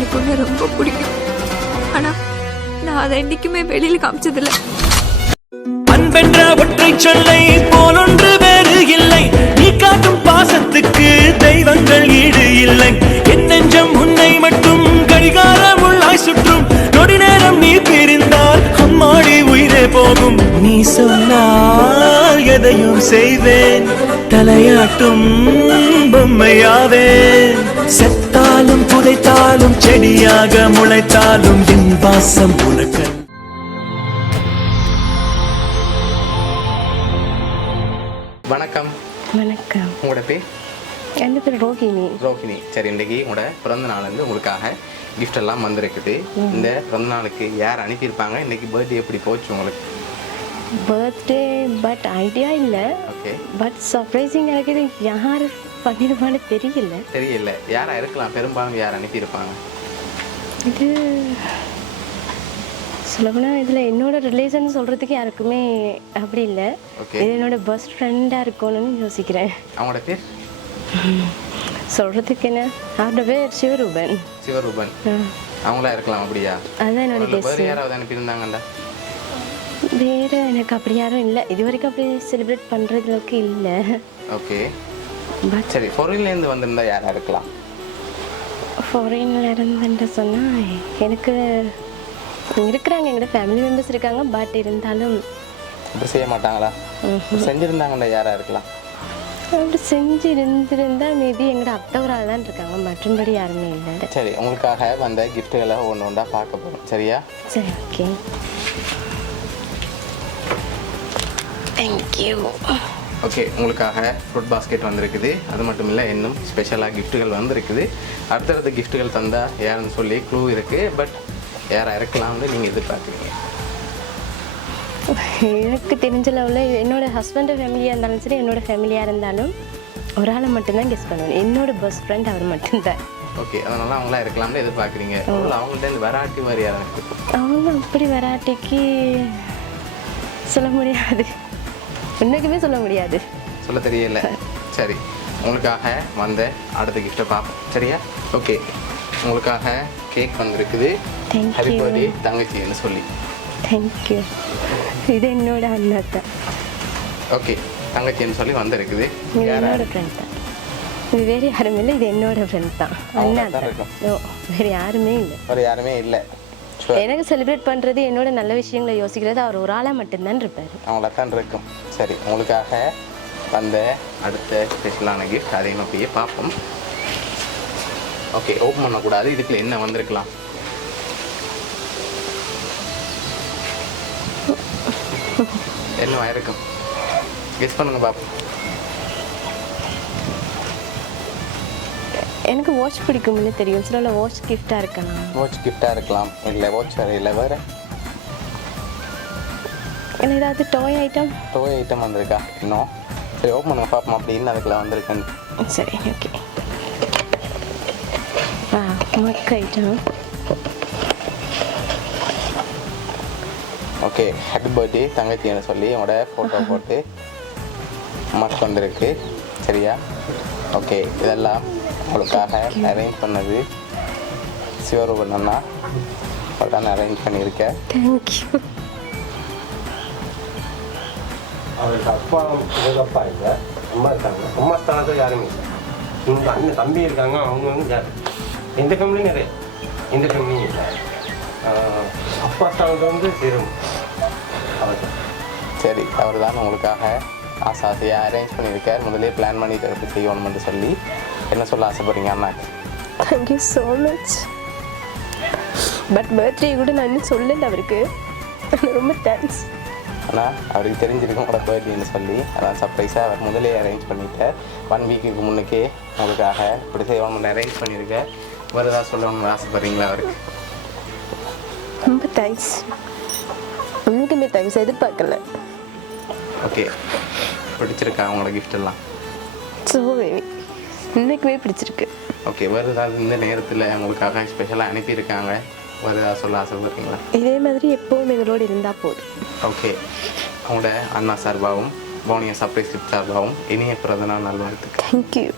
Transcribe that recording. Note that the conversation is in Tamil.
எனக்கு உன்னை ரொம்ப பிடிக்கும். ஆனா நான் அதை என்னைக்குமே வெளியில காமிச்சதில்லை. அன்பென்ற ஒற்றை சொல்லை போலொன்று வேறு இல்லை. நீ காட்டும் பாசத்துக்கு தெய்வங்கள் ஈடு இல்லை. என் நெஞ்சம் உன்னை மட்டும் கடிகாரம் உள்ளாய் சுற்றும். நொடி நேரம் நீ பிரிந்தால் அம்மாடி உயிரே போகும். நீ சொன்னால் எதையும் செய்வேன். தலையாட்டும் பொம்மையாவேன். செத்தாலும் புதைத்தாலும் செடியாக முளைத்தாலும் என் வாசம் உனக்கு. வணக்கம். வணக்கம். உங்களோட பேர்? என் பேர் ரோஹிணி. ரோஹிணி. சரி, இன்றைக்கி உங்களோட பிறந்த நாள் வந்து உங்களுக்காக கிஃப்ட் எல்லாம் வந்திருக்குது. இந்த பிறந்த நாளுக்கு யார் அனுப்பியிருப்பாங்க? இன்றைக்கி பர்த்டே எப்படி போச்சு உங்களுக்கு? பர்த்டே பட் ஐடியா இல்லை. ஓகே. பட் சர்ப்ரைசிங் எனக்கு இது யார் பண்ணியிருப்பான்னு தெரியல. யாராக இருக்கலாம்? பெரும்பாலும் யார் அனுப்பியிருப்பாங்க? இது சொல்லப்போனால் இதில் என்னோட ரிலேஷன் சொல்கிறதுக்கு யாருக்குமே அப்படி இல்லை. இது என்னோட பெஸ்ட் ஃப்ரெண்டாக இருக்கணும்னு யோசிக்கிறேன். அவங்களோட பேர் சொல்கிறதுக்கு என்ன? அவரோட பேர் சிவரூபன். சிவரூபன். அவங்களா இருக்கலாம். அப்படியா? அதுதான் என்னோட வேறு கெஸ். யாராவது அனுப்பியிருந்தாங்கண்டா? வேறு எனக்கு அப்படி யாரும் இல்லை. இது வரைக்கும் அப்படி செலிப்ரேட் பண்ணுறதுக்கு இல்லை. ஓகே. பட் சரி, ஃபாரின்லேருந்து வந்திருந்தா யாராக இருக்கலாம்? ஃபாரின்ல இருந்துட்டு சொன்னால் எனக்கு இருக்கிறாங்க, எங்களோட ஃபேமிலி மெம்பர்ஸ் இருக்காங்க. பட் இருந்தாலும் இப்படி செய்ய மாட்டாங்களா? செஞ்சுருந்தாங்கண்டா யாராக இருக்கலாம்? அப்படி செஞ்சு இருந்திருந்தால் மேபி எங்களோட அத்தை ஒரு ஆள் தான் இருக்காங்க. மற்றபடி யாருமே இல்லை. சரி, உங்களுக்காக வந்த கிஃப்ட்டுகளை ஒன்று ஒன்றா பார்க்க போகிறோம். சரியா? சரி, ஓகே. தேங்க்யூ. ஓகே, உங்களுக்காக ஃப்ரூட் பாஸ்கெட் வந்திருக்குது. அது மட்டும் இல்லை, இன்னும் ஸ்பெஷலாக கிஃப்ட்டுகள் வந்திருக்குது. அடுத்தடுத்த கிஃப்ட்டுகள் தந்தால் யாருன்னு சொல்லி க்ளூ இருக்குது. பட் யாராக இருக்கலாம்னு நீங்கள் எதிர்பார்க்குறீங்க? எனக்கு தெரிஞ்ச லெவலில் என்னோட ஹஸ்பண்ட் ஃபேமிலியாக இருந்தாலும் சரி, என்னோட ஃபேமிலியாக இருந்தாலும் ஒரு ஆளை மட்டும்தான் கெஸ் பண்ணுவேன். என்னோட பெஸ்ட் ஃப்ரெண்ட் அவர் மட்டும்தான். ஓகே, அதனால அவங்களா இருக்கலாம்னு எதிர்பார்க்குறீங்க. அவங்கள்ட்ட இந்த வெரைட்டி மாதிரி யாரும் அவங்க அப்படி வெரைட்டிக்கு சொல்ல முடியாது. என்னைக்குமே சொல்ல முடியாது. சொல்ல தெரியல. சரி, உங்களுக்காக வந்த அடுத்த கிஃப்ட்டை பார்ப்போம். சரியா? ஓகே, உங்களுக்காக கேக் வந்திருக்குது. ஹாப்பி பர்த்டே தங்கச்சின்னு சொல்லி. தேங்க்யூ. இது என்னோட அண்ணா தான். ஓகே, தங்கச்சின்னு சொல்லி வந்திருக்குது. என்னோட ஃப்ரெண்ட் தான். இது வேறு யாருமே இல்லை. இது என்னோட ஃப்ரெண்ட் தான். அண்ணா தான் இருக்கும். வேறு யாருமே இல்லை. வேறு யாருமே இல்லை. எனக்கு செலிப்ரேட் பண்ணுறது, என்னோட நல்ல விஷயங்களை யோசிக்கிறது அவர் ஒரு ஆளாக மட்டும்தான் இருப்பார். அவங்கள தான் இருக்கும். சரி, உங்களுக்காக வந்த அடுத்த ஸ்பெஷலான கிஃப்ட் அதையும் அப்படியே பார்ப்போம். ஓகே, ஓப்பன் பண்ணக்கூடாது. இதுக்குள்ள என்ன வந்திருக்கலாம்? என்னவா இருக்கும்? கெஸ் பண்ணுங்க பார்ப்போம். எனக்கு வாட்ச் பிடிக்கும்னு தெரியும். சில வாட்ச் கிஃப்டாக இருக்கலாம். வாட்ச் கிஃப்டாக இருக்கலாம். இல்லை, வாட்ச் வேறு இல்லை. வேறு இல்லை, ஏதாவது டாய் ஐட்டம். டாய் ஐட்டம் வந்திருக்கா இன்னும்? சரி, ஓப்பன் பண்ணுங்க பார்ப்போம். அப்படின்னு அதுக்குள்ள வந்திருக்குன்னு. சரி, ஓகே. மக் ஐட்டம். ஓகே, ஹாப்பி பர்த்டே தங்கச்சின்னு சொல்லி என்னோட ஃபோட்டோ போட்டு மக் வந்திருக்கு. சரியா? ஓகே, இதெல்லாம் உங்களுக்காக அரேஞ்ச் பண்ணது சிவரூபன் அண்ணா. அவர்தான் அரேஞ்ச் பண்ணியிருக்கேன். தேங்க்யூ. அவருக்கு அப்பா இல்லை, அம்மா இருக்காங்க. அம்மா ஸ்தானத்தில் யாருமே இல்லை. இந்த அண்ணன் தம்பி இருக்காங்க. அவங்க வந்து யார் எந்த ஃபேமிலியும் நிறைய எந்த ஃபேமிலியும் இல்லை. அப்பா ஸ்தானத்தில் வந்து சேரும் அவர். சரி, அவர் தான் உங்களுக்காக ஆசையாக அரேஞ்ச் பண்ணியிருக்கார். முதலே பிளான் பண்ணி தரப்பு செய்யணும்னு சொல்லி. என்ன சொல்ல ஆசைப்படுறீங்க அண்ணாக்கு? Thank you so much. But birthday கூட நான் இன்னும் சொல்லலை அவருக்கு. ரொம்ப தேங்க்ஸ். ஆனால் அவருக்கு தெரிஞ்சிருக்கும் உங்களோட பர்த்டேன்னு சொல்லி. அதான் சர்ப்ரைஸாக அவர் முதலே அரேஞ்ச் பண்ணிட்டார். 1 வீக்குக்கு முன்னுக்கே உங்களுக்காக இப்படி செய்யணும்னு அரேஞ்ச் பண்ணியிருக்கேன். வேறு ஏதாவது சொல்லணும்னு ஆசைப்படுறீங்களா அவருக்கு? ரொம்ப தேங்க்ஸ். உங்களுக்குமே தேங்க்ஸ். எதிர்பார்க்கல. ஓகே, பிடிச்சிருக்கா உங்களோட கிஃப்ட் எல்லாம்? ஸோ இன்னைக்குமே பிடிச்சிருக்கு. ஓகே, வேறு ஏதாவது இந்த நேரத்தில் உங்களுக்காக ஸ்பெஷலாக அனுப்பியிருக்காங்க? வேறு ஏதாவது சொல்ல ஆசைப்படுறீங்களா? இதே மாதிரி எப்போவும் எங்களோடு இருந்தால் போதும். ஓகே, உங்களோட அண்ணா சார்பாகவும் பவுனியா சர்ப்ரைஸ் கிஃப்ட் சார்பாகவும் இனிய பிறந்தநாள் நல்வாழ்த்துக்கள். தேங்க்யூ.